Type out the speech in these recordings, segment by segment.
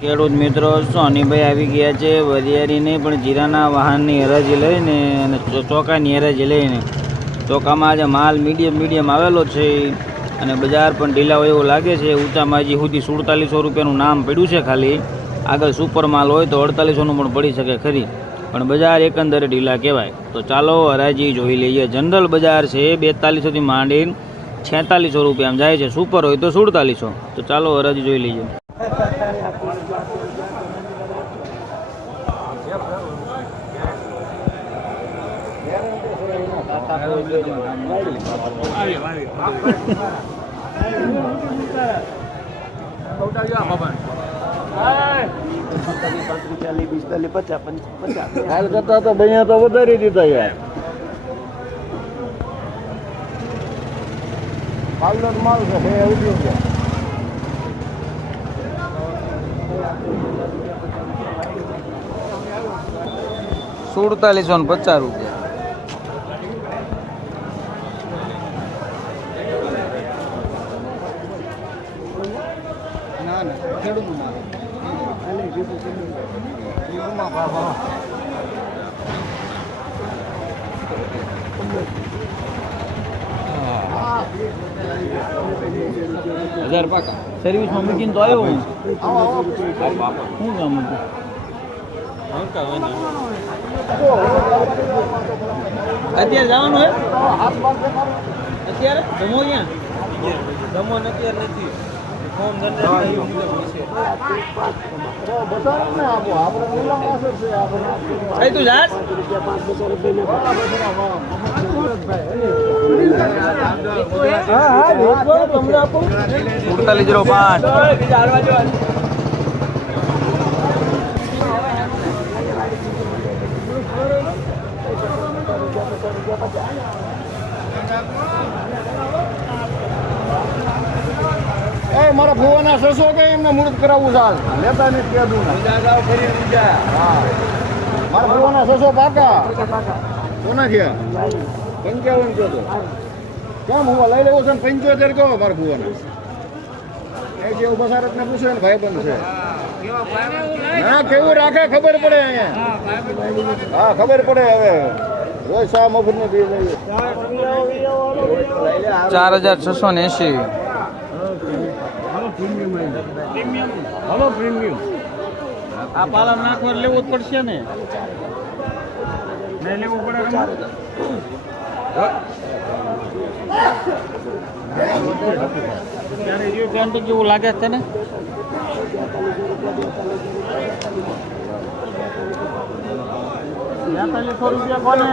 ખેડૂત મિત્રો સોનીભાઈ આવી ગયા છે વરિયાળીને પણ જીરાના વાહનની હરાજી લઈને અને ચોકાની હરાજી લઈને. ચોકામાં આજે માલ મીડિયમ આવેલો છે અને બજાર પણ ઢીલા હોય એવું લાગે છે. ઊંચામાં હજી સુધી 4700 રૂપિયાનું નામ પડ્યું છે. ખાલી આગળ સુપર માલ હોય તો 4800નું પણ પડી શકે ખરી, પણ બજાર એકંદરે ઢીલા કહેવાય. તો ચાલો હરાજી જોઈ લઈએ. જનરલ બજાર છે 4200થી માંડીને 4600 રૂપિયામાં જાય છે. સુપર હોય તો 4700. તો ચાલો હરાજી જોઈ લઈએ. હાલ કરતા તો અહીંયા તો વધારી દીધા યાર. પાવડર માલ છે 4750 રૂપિયા. હજાર પાકા સર્વિસમાં મૂકીને તો આવ્યો હું. શું કામ હતું? અત્યારે જવાનું હે? અત્યારે જમો ક્યાં? જમો અત્યારે નથી. તું જાસ 4805. મારા ભુવાના 600 કે એમને મુહૂર્ત કરાવવું ચાલ લેતા ને કહેતું હા મારા ભુવાના 600 પાકા કોના થયા 55 કહો તો કેમ હું લઈ લેવું છે 75 કહો મારા ભુવાના એ જેવું બસારતને પૂછે ને ભાઈ બંધ છે ના કેવું રાખે ખબર પડે અહીંયા. હા ખબર પડે. હવે રોજ શા મફત ને બી લઈએ 4680. હલો પ્રીમિયમ આ પાલમ નાખવા લેવું જ પડશે ને. નહીં લેવું પડે ત્યારે કેવું લાગે છે ને? ₹4200 કોને?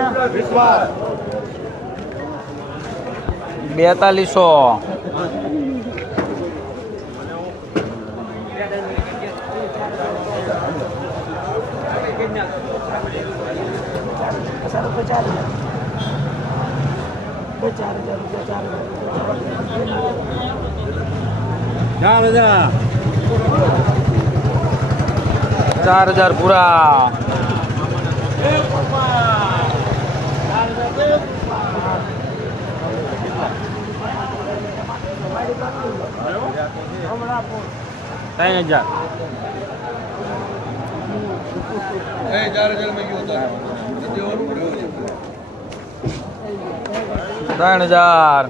4200. ચાર હજાર પૂરા. ત્રણ હજાર.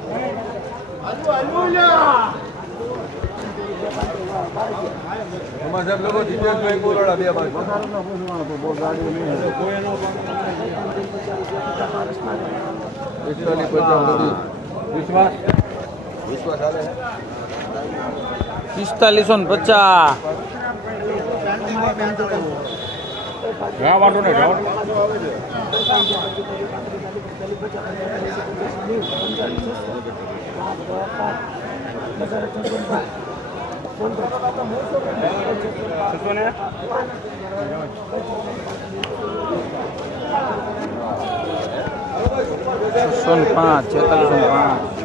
3000. વિશ્વાસ 4550. ₹4605.